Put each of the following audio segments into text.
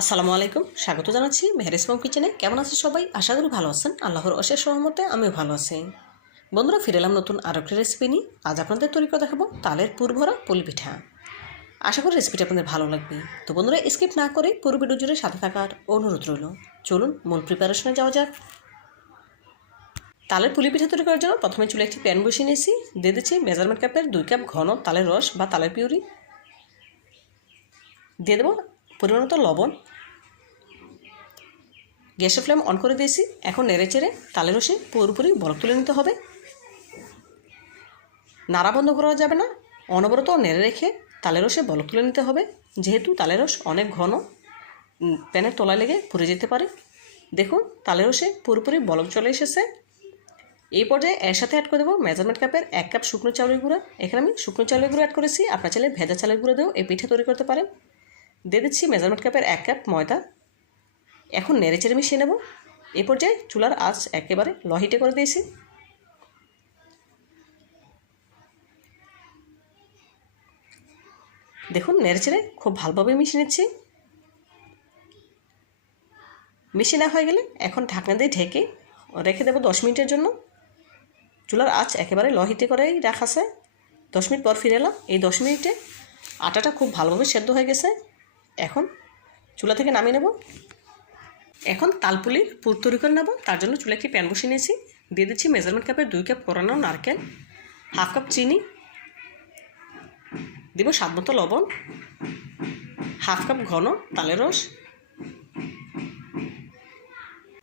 আসসালামু আলাইকুম, স্বাগত জানাচ্ছি মেহরিসমম কিচেনে। কেমন আছে সবাই? আশা করি ভালো আছেন। আল্লাহর অশেষ সহমতে আমিও ভালো আছি। বন্ধুরা, ফিরে এলাম নতুন আরও একটি রেসিপি নিয়ে। আজ আপনাদের তৈরি করে দেখাবো তালের পুর ভরা পুলি পিঠা। আশা করি রেসিপিটা আপনাদের ভালো লাগবে। তো বন্ধুরা স্কিপ না করে পুরো ভিডিও জুড়ে সাথে থাকার অনুরোধ রইল। চলুন মূল প্রিপারেশনে যাওয়া যাক। তালের পুলি পিঠা তৈরি করার জন্য প্রথমে চুলে একটি প্যান বসিয়ে নিয়েছি। দিয়ে দিচ্ছি মেজারমেন্ট কাপের দুই কাপ ঘন তালের রস বা তালের পিউরি। দিয়ে দেবো পরিমাণ মতো লবণ। গ্যাসের ফ্লেম অন করে দিয়েছি। এখন নেড়ে চেড়ে তালের রসে পুরোপুরি বরফ তুলে নিতে হবে। নাড়া বন্ধ করা যাবে না। অনবরত নেড়ে রেখে তালের রসে বলক তুলে নিতে হবে। যেহেতু তালের রস অনেক ঘন প্যানের তলায় লেগে পুড়ে যেতে পারে। দেখুন তালের রসে পুরোপুরি বলক চলে এসেছে। এই পর্যায়ে এর সাথে অ্যাড করে দেবো মেজারমেন্ট কাপের এক কাপ শুকনো চাউলের গুঁড়া। এখানে আমি শুকনো চাউলের গুঁড়ো অ্যাড করেছি। আপনার চাইলে ভেজা চালের গুঁড়ো দিয়েও এই পিঠা তৈরি করতে পারেন। দিয়ে দিচ্ছি মেজারমেন্ট কাপের এক কাপ ময়দা। এখন নেড়ে চেড়ে মিশিয়ে নেব। এ পর্যায়ে চুলার আঁচ একেবারে লহিটে করে দিয়েছি। দেখুন, নেড়ে চেড়ে খুব ভালোভাবে মিশিয়ে নিচ্ছি। মিশিয়ে না হয়ে গেলে এখন ঢাকনা দিয়ে ঢেকে রেখে দেবো দশ মিনিটের জন্য। চুলার আঁচ একেবারে লহিটে করেই রাখাছে দশ মিনিট পর ফিরে এলাম। এই দশ মিনিটে আটাটা খুব ভালোভাবে সেদ্ধ হয়ে গেছে। এখন চুলা থেকে নামিয়ে নেব। এখন তালপুলির পুর তৈরি করে নেব। তার জন্য চুলা একটি প্যান বসিয়ে নিয়েছি। দিয়ে দিচ্ছি মেজারমেন্ট কাপের দুই কাপ কোরানো নারকেল, হাফ কাপ চিনি, দিব স্বাদ মতো লবণ, হাফ কাপ ঘন তালের রস।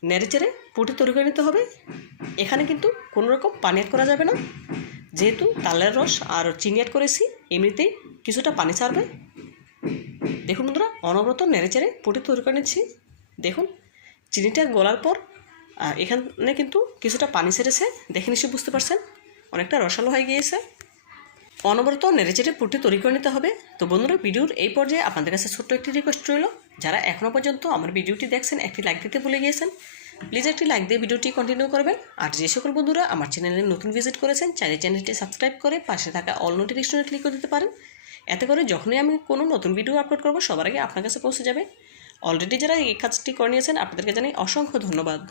নেড়ে চেড়ে পুটি তৈরি করে নিতে হবে। এখানে কিন্তু কোনো রকম পানি অ্যাড করা যাবে না। যেহেতু তালের রস আর চিনি অ্যাড করেছি, এমনিতেই কিছুটা পানি ছাড়বে। দেখুন বন্ধুরা, অনবরত নেড়ে চেড়ে পুটি তৈরি করে নিচ্ছি। দেখুন, চিনিটা গলার পর এখানে কিন্তু কিছুটা পানি ছেড়েছে, দেখে নিশ্চয়ই বুঝতে পারছেন, অনেকটা রসালো হয়ে গিয়েছে। অনবরত নেড়েচেড়ে পুটি তৈরি করে নিতে হবে। তো বন্ধুরা, ভিডিওর এই পর্যায়ে আপনাদের কাছে ছোট্ট একটি রিকোয়েস্ট রইল। যারা এখনও পর্যন্ত আমার ভিডিওটি দেখছেন, একটি লাইক দিতে ভুলে গিয়েছেন প্লিজ একটি লাইক দিয়ে ভিডিওটি কন্টিনিউ করবেন। আর যে সকল বন্ধুরা আমার চ্যানেলে নতুন ভিজিট করেছেন, চাইলে চ্যানেলটি সাবস্ক্রাইব করে পাশে থাকা অল নোটিফিকেশনে ক্লিক করে দিতে পারেন। এতে করে যখনই আমি কোনো নতুন ভিডিও আপলোড করব, সবার আগে আপনার কাছে পৌঁছে যাবে। অলরেডি যারা এই কাজটি করে নিয়েছেন, আপনাদেরকে জানাই অসংখ্য ধন্যবাদ।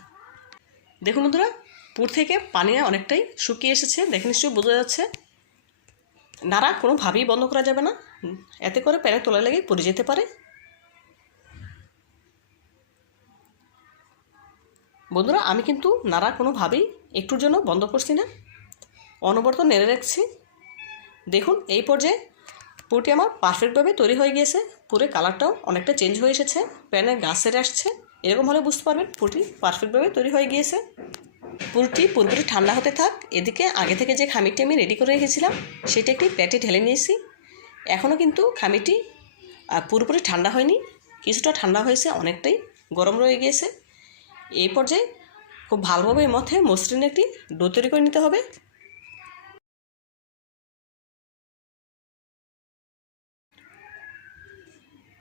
দেখুন বন্ধুরা, পুর থেকে পানি অনেকটাই শুকিয়ে এসেছে, দেখে নিশ্চয়ই বোঝা যাচ্ছে। নাড়া কোনোভাবেই বন্ধ করা যাবে না। এতে করে প্যানে তোলা লেগে পড়ে যেতে পারে। বন্ধুরা, আমি কিন্তু নাড়া কোনোভাবেই একটুর জন্য বন্ধ করছি না। অনবরত নেড়ে রাখছি। দেখুন, এই পর্যায়ে পুরটি আমার পারফেক্টভাবে তৈরি হয়ে গিয়েছে। পুরে কালারটাও অনেকটা চেঞ্জ হয়ে এসেছে। প্যানে গাছ সেরে আসছে। এরকম হলে বুঝতে পারবেন পুরটি পারফেক্টভাবে তৈরি হয়ে গিয়েছে। পুরটি পুরোপুরি ঠান্ডা হতে থাক। এদিকে আগে থেকে যে খামিরটি আমি রেডি করে রেখেছিলাম, সেটা একটি প্লেটে ঢেলে নিয়েছি। এখনও কিন্তু খামিটি পুরোপুরি ঠান্ডা হয়নি। কিছুটা ঠান্ডা হয়েছে, অনেকটাই গরম রয়ে গিয়েছে। এই পর্যায়ে খুব ভালোভাবে মধ্যে মসৃণ একটি ডো তৈরি করে নিতে হবে।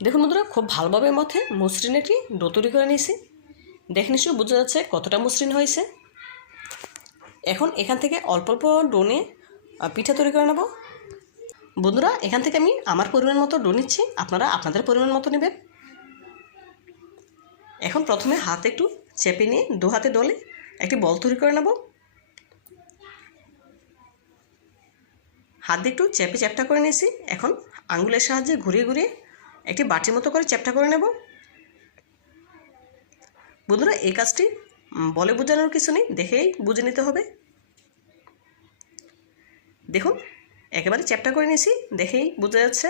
দেখুন বন্ধুরা, খুব ভালোভাবে মধ্যে মসৃণ একটি ডো তৈরি করে নিয়েছি। দেখে নিশ্চয়ই বোঝা যাচ্ছে কতটা মসৃণ হয়েছে। এখন এখান থেকে অল্প অল্প ডো নিয়ে পিঠা তৈরি করে নেব। বন্ধুরা, এখান থেকে আমি আমার পরিমাণ মতো ডো নিচ্ছি, আপনারা আপনাদের পরিমাণ মতো নেবেন। এখন প্রথমে হাত একটু চেপে নিয়ে দু হাতে ডলে একটি বল তৈরি করে নেব। হাত দিয়ে একটু চেপে চ্যাপটা করে নিয়েছি। এখন আঙ্গুলের সাহায্যে ঘুরিয়ে ঘুরিয়ে একটি বাটির মতো করে চ্যাপটা করে নেব। বন্ধুরা, এই কাজটি বলে বোঝানোর কিছু নেই, দেখেই বুঝে নিতে হবে। দেখুন, একেবারে চ্যাপটা করে নিয়েছি, দেখেই বোঝা যাচ্ছে।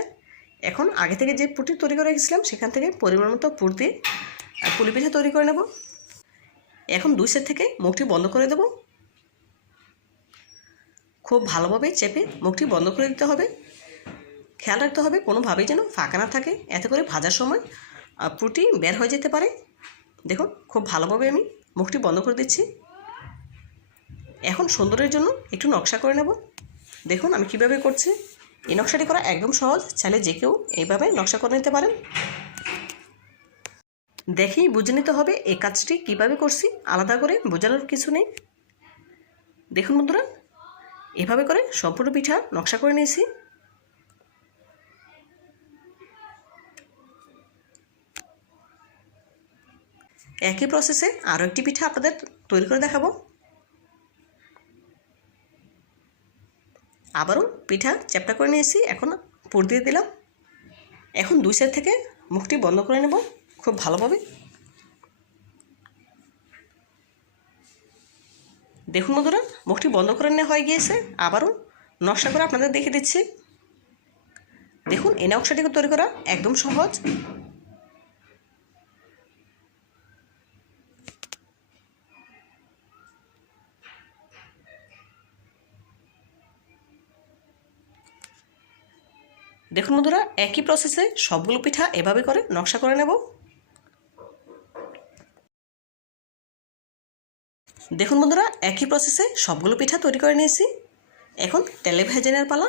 এখন আগে থেকে যে পুটি তৈরি করে রেখেছিলাম, সেখান থেকে পরিমাণ মতো পুর দিয়ে আর পুলি পিঠা তৈরি করে নেব। এখন দুই সাইড থেকে মুখটি বন্ধ করে দেব। খুব ভালোভাবে চেপে মুখটি বন্ধ করে দিতে হবে। খেয়াল রাখতে হবে, কোনোভাবেই যেন ফাঁকা না থাকে। এতে করে ভাজার সময় পুরটি বের হয়ে যেতে পারে। দেখুন, খুব ভালোভাবে আমি মুখটি বন্ধ করে দিচ্ছি। এখন সুন্দরের জন্য একটু নকশা করে নেব। দেখুন আমি কীভাবে করছি। এই নকশাটি করা একদম সহজ, চাইলে যে কেউ এইভাবে নকশা করে নিতে পারেন। দেখেই বুঝে নিতে হবে এই কাজটি কীভাবে করছি, আলাদা করে বোঝানোর কিছু নেই। দেখুন বন্ধুরা, এভাবে করে সম্পূর্ণ পিঠা নকশা করে নিয়েছি। একই প্রসেসে আরও একটি পিঠা আপনাদের তৈরি করে দেখাবো। আবারও পিঠা চ্যাপটা করে নিয়েছি, এখন পুর দিয়ে দিলাম। এখন দুই সাইড থেকে মুখটি বন্ধ করে নেব খুব ভালোভাবে। দেখুন বন্ধুরা, মুখটি বন্ধ করে নেওয়া হয়ে গিয়েছে, আবারও নকশা করে আপনাদের দেখে দিচ্ছি। দেখুন, এই নকশাটিকে তৈরি করা একদম সহজ। দেখুন বন্ধুরা, একই প্রসেসে সবগুলো পিঠা এভাবে করে নকশা করে নেব। দেখুন বন্ধুরা, একই প্রসেসে সবগুলো পিঠা তৈরি করে নিয়েছি। এখন তেলে ভেজে নেওয়ার পালা।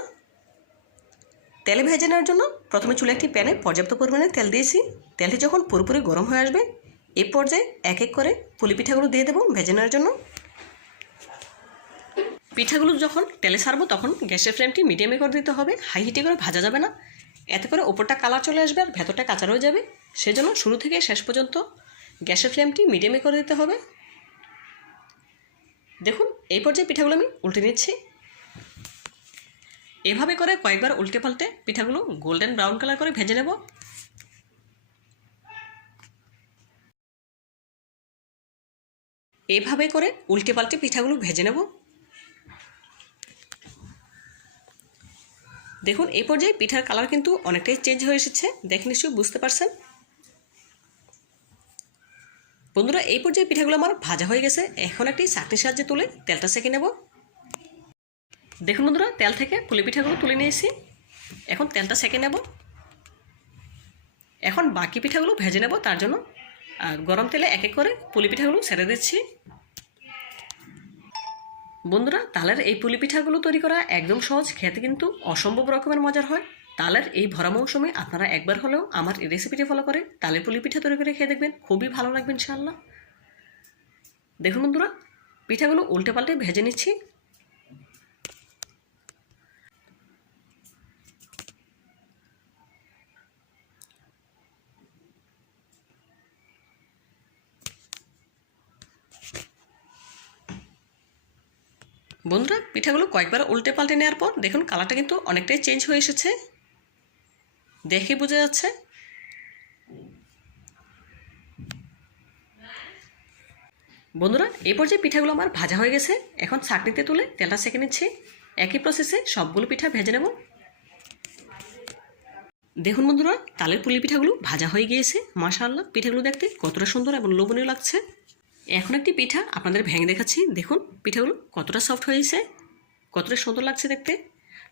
তেলে ভেজে নেওয়ার জন্য প্রথমে চুলে একটি প্যানে পর্যাপ্ত পরিমাণে তেল দিয়েছি। তেলটি যখন পুরোপুরি গরম হয়ে আসবে, এ পর্যায়ে এক এক করে পুলি পিঠাগুলো দিয়ে দেবো ভেজে নেওয়ার জন্য। পিঠাগুলো যখন তেলে সারবো, তখন গ্যাসের ফ্লেমটি মিডিয়ামে করে দিতে হবে। হাই হিটে করে ভাজা যাবে না। এতে করে ওপরটা কালার চলে আসবে আর ভেতরটা কাঁচা রয়ে যাবে। সেজন্য শুরু থেকে শেষ পর্যন্ত গ্যাসের ফ্লেমটি মিডিয়ামে করে দিতে হবে। দেখুন, এই পর্যায়ে পিঠাগুলো আমি উল্টে নিচ্ছি। এভাবে করে কয়েকবার উল্টে পাল্টে পিঠাগুলো গোল্ডেন ব্রাউন কালার করে ভেজে নেব। এভাবে করে উল্টে পাল্টে পিঠাগুলো ভেজে নেব। দেখুন, এই পর্যায়ে পিঠার কালার কিন্তু অনেকটাই চেঞ্জ হয়ে এসেছে। দেখে নিশ্চয়ই বুঝতে পারছেন। বন্ধুরা, এই পর্যায়ে পিঠাগুলো আমার ভাজা হয়ে গেছে। এখন একটি চাকরির সাহায্যে তুলে তেলটা সেঁকে নেব। দেখুন বন্ধুরা, তেল থেকে পুলি পিঠাগুলো তুলে নিয়েছি। এখন তেলটা সেঁকে নেব। এখন বাকি পিঠাগুলো ভেজে নেব, তার জন্য। আর গরম তেলে এক এক করে পুলি পিঠাগুলো ছেড়ে দিচ্ছি। বন্ধুরা, তালের এই পুলি পিঠাগুলো তৈরি করা একদম সহজ, খেতে কিন্তু অসম্ভব রকমের মজার হয়। তালের এই ভরা মৌসুমে আপনারা একবার হলেও আমার এই রেসিপিটি ফলো করে তালের পুলি পিঠা তৈরি করে খেয়ে দেখবেন, খুবই ভালো লাগবে ইনশাআল্লাহ। দেখুন বন্ধুরা, পিঠাগুলো উল্টে পাল্টে ভেজে নিচ্ছি। বন্ধুরা, পিঠাগুলো কয়েকবার উল্টে পাল্টে নেওয়ার পর দেখুন কালারটা কিন্তু অনেকটাই চেঞ্জ হয়ে এসেছে। দেখে বোঝা যাচ্ছে। বন্ধুরা এই পর্যায়ে পিঠাগুলো আমার ভাজা হয়ে গেছে, এখন চাটনিতে তুলে তেলটা সেঁকে নিচ্ছি। একই প্রসেসে সবগুলো পিঠা ভেজে নেব। দেখুন বন্ধুরা, তালের পুলি পিঠাগুলো ভাজা হয়ে গিয়েছে। মাশাআল্লাহ, পিঠাগুলো দেখতে কতটা সুন্দর এবং লোভনীয় লাগছে। এখন একটি পিঠা আপনাদের ভেঙে দেখাচ্ছি। দেখুন, পিঠাগুলো কতটা সফট হয়েছে কতটা সুন্দর লাগছে দেখতে।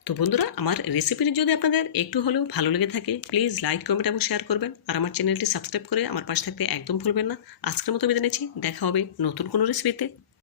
তো বন্ধুরা, আমার রেসিপিটি যদি আপনাদের একটু হলেও ভালো লেগে থাকে প্লিজ লাইক কমেন্ট এবং শেয়ার করবেন। আর আমার চ্যানেলটি সাবস্ক্রাইব করে আমার পাশে থাকতে একদম ভুলবেন না। আজকের মতো বিদায় নিচ্ছি, দেখা হবে নতুন কোনো রেসিপিতে